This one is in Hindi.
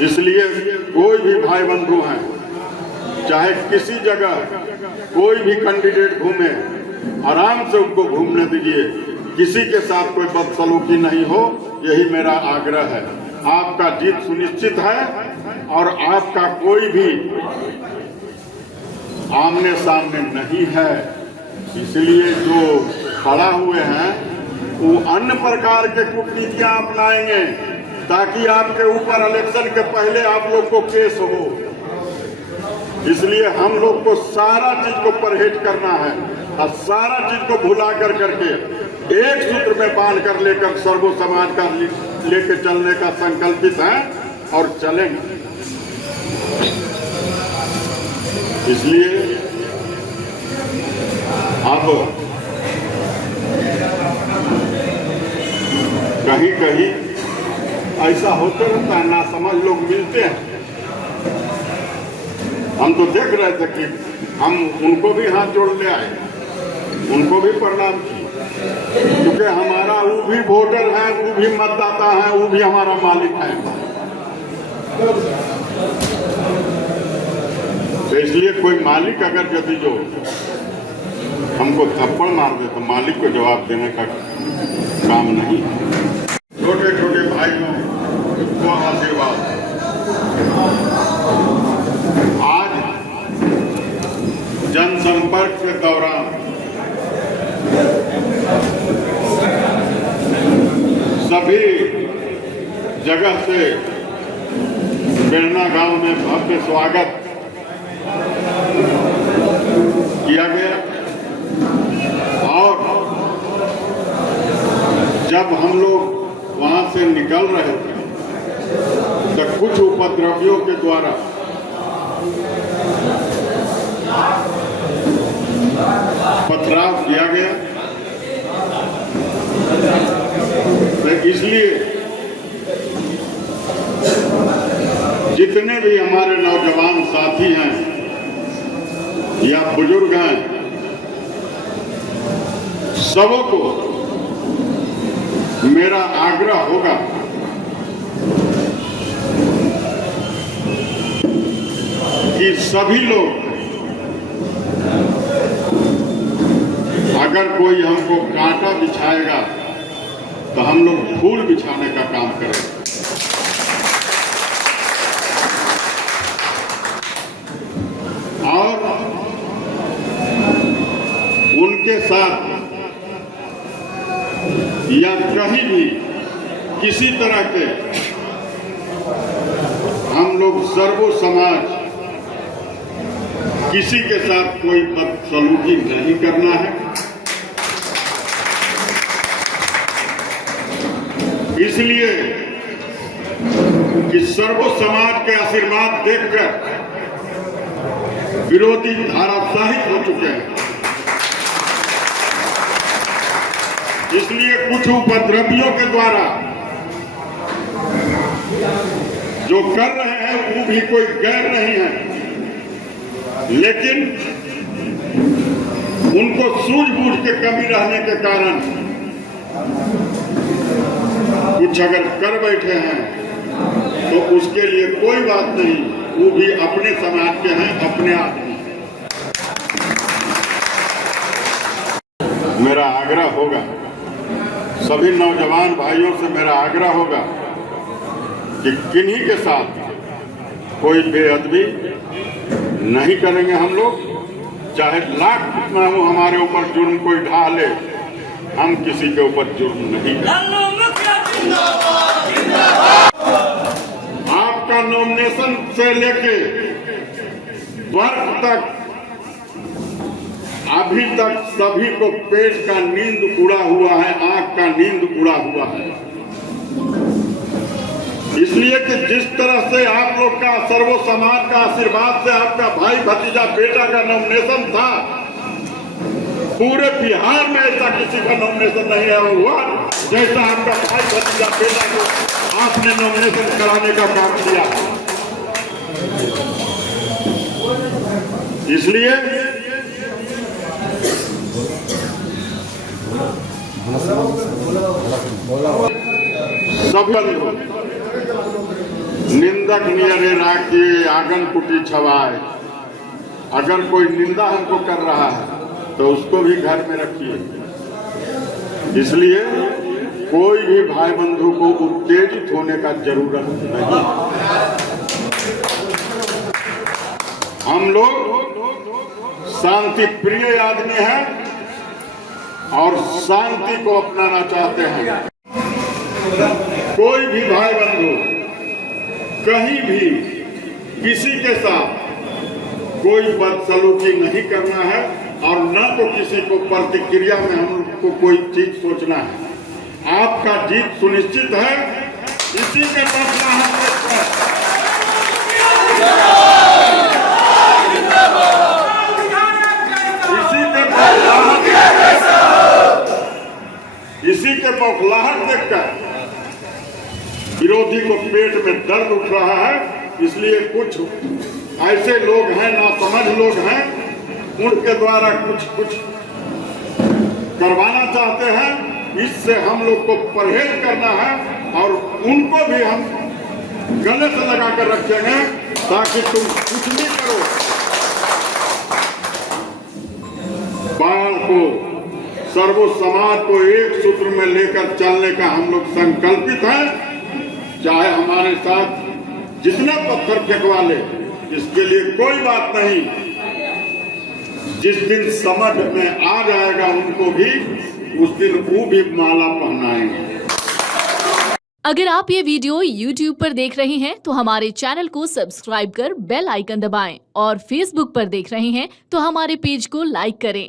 इसलिए कोई भी भाई बंधु हैं, चाहे किसी जगह कोई भी कैंडिडेट घूमे, आराम से उनको घूमने दीजिए, किसी के साथ कोई बदसलूकी नहीं हो, यही मेरा आग्रह है। आपका जीत सुनिश्चित है और आपका कोई भी आमने सामने नहीं है। इसलिए जो खड़ा हुए हैं वो अन्य प्रकार के कूटनीतियां अपनाएंगे ताकि आपके ऊपर इलेक्शन के पहले आप लोग को केस हो। इसलिए हम लोग को सारा चीज को परहेज करना है और सारा चीज को भुला कर करके एक सूत्र में बांध कर लेकर सर्वो समाज का लेके चलने का संकल्पित है और चलेंगे। इसलिए अब कहीं कहीं ऐसा होते रहता है, नासमझ लोग मिलते हैं। हम तो देख रहे थे कि हम उनको भी हाथ जोड़ ले आए, उनको भी प्रणाम किए, क्योंकि हमारा वो भी वोटर है, वो भी मतदाता है, वो भी हमारा मालिक है। तो इसलिए कोई मालिक अगर यदि जो हमको थप्पड़ मार दे तो मालिक को जवाब देने का काम नहीं। छोटे छोटे भाइयों को आशीर्वाद। आज जनसंपर्क के दौरान सभी जगह से बेरना गांव में भव्य स्वागत किया गया और जब हम लोग वहां से निकल रहे थे तो कुछ उपद्रवियों के द्वारा पथराव किया गया। तो इसलिए जितने भी हमारे नौजवान साथी हैं या बुजुर्ग हैं, सबों को मेरा आग्रह होगा कि सभी लोग अगर कोई हमको कांटा बिछाएगा तो हम लोग फूल बिछाने का काम करें। और उनके साथ या कहीं भी किसी तरह के हम लोग सर्वो समाज किसी के साथ कोई बदसलूकी नहीं करना है। इसलिए कि सर्वो समाज के आशीर्वाद देखकर विरोधी धाराशाहित हो चुके हैं। इसलिए कुछ उपद्रवियों के द्वारा जो कर रहे हैं वो भी कोई गैर नहीं है, लेकिन उनको सूझबूझ के कमी रहने के कारण कुछ अगर कर बैठे हैं तो उसके लिए कोई बात नहीं, वो भी अपने समाज के हैं, अपने आदमी। मेरा आग्रह होगा, सभी नौजवान भाइयों से मेरा आग्रह होगा कि किन्हीं के साथ कोई बेअदबी नहीं करेंगे। हम लोग चाहे लाख कितना हो हमारे ऊपर जुर्म कोई ढा ले, हम किसी के ऊपर जुर्म नहीं करेंगे। आपका नॉमिनेशन से लेके वर्ष तक अभी तक सभी को पेट का नींद उड़ा हुआ है, आंख का नींद उड़ा हुआ है। इसलिए कि जिस तरह से आप लोग का सर्वो समाज का आशीर्वाद से आपका भाई भतीजा बेटा का नॉमिनेशन था, पूरे बिहार में ऐसा किसी का नॉमिनेशन नहीं हुआ जैसा आपका भाई भतीजा बेटा को आपने नॉमिनेशन कराने का काम किया। इसलिए सब निंदा निंदक नियरे राखिए आंगन कुटी छवाए। अगर कोई निंदा हमको कर रहा है तो उसको भी घर में रखिए। इसलिए कोई भी भाई बंधु को उत्तेजित होने का जरूरत नहीं। हम लोग शांति प्रिय आदमी हैं और शांति को अपनाना चाहते हैं। कोई भी भाई बंधु कहीं भी किसी के साथ कोई बदसलूकी नहीं करना है और न तो किसी को प्रतिक्रिया में हम लोग को कोई चीज सोचना है। आपका जीत सुनिश्चित है। इसी के बौखलाहट देखकर विरोधी को पेट में दर्द उठ रहा है। इसलिए कुछ ऐसे लोग हैं, नासमझ लोग हैं, उनके द्वारा कुछ करवाना चाहते हैं। इससे हम लोग को परहेज करना है और उनको भी हम गले से लगा कर रखेंगे ताकि तुम कुछ भी करो। बाढ़ को, सर्व समाज को एक सूत्र में लेकर चलने का हम लोग संकल्पित हैं। चाहे हमारे साथ जितने पत्थर फेंकवा ले, इसके लिए कोई बात नहीं। जिस दिन समझ में आ जाएगा उनको भी, उस दिन वो भी माला पहनाएंगे। अगर आप ये वीडियो YouTube पर देख रहे हैं तो हमारे चैनल को सब्सक्राइब कर बेल आइकन दबाएं और Facebook पर देख रहे हैं तो हमारे पेज को लाइक करें।